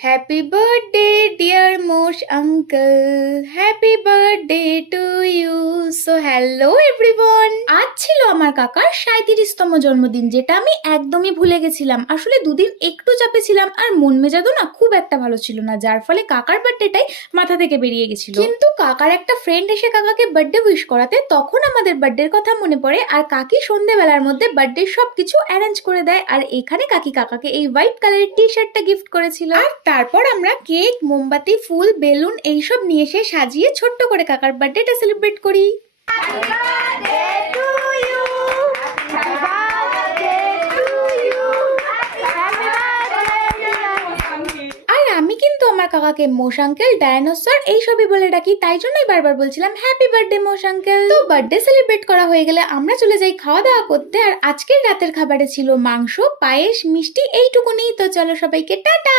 Happy birthday dear মোশ uncle, happy birthday to you. So hello everyone, আজ ছিল আমার কাকার 37তম জন্মদিন, যেটা আমি একদমই ভুলে গেছিলাম। আসলে দুদিন একটু চাপে ছিলাম আর মন মেজাজও না খুব একটা ভালো ছিল না, যার ফলে কাকার বার্থডেটাই মাথা থেকে বেরিয়ে গেছিল। কিন্তু কাকার একটা ফ্রেন্ড এসে কাকাকে বার্থডে উইশ করাতে তখন আমাদের বার্থডের কথা মনে পড়ে, আর কাকি সন্ধ্যেবেলার মধ্যে বার্থডে সবকিছু অ্যারেঞ্জ করে দেয়। আর এখানে কাকি কাকাকে এই হোয়াইট কালারের টি শার্টটা গিফট করেছিল। আর তারপর আমরা কেক, মোমবাতি, ফুল, বেলুন এইসব নিয়ে এসে সাজিয়ে ছোট্ট করে কাকার বার্থডেটা সেলিব্রেট করি। আর আমি কিন্তু আমার কাকাকে মোশ আঙ্কেল, ডায়নোসর এইসবই বলে ডাকি, তাই জন্যই বারবার বলছিলাম হ্যাপি বার্থডে মোশ আঙ্কেল। তো বার্থডে সেলিব্রেট করা হয়ে গেলে আমরা চলে যাই খাওয়া দাওয়া করতে। আর আজকের রাতের খাবারে ছিল মাংস, পায়েস, মিষ্টি এইটুকুনি। তো চলো সবাইকে টাটা।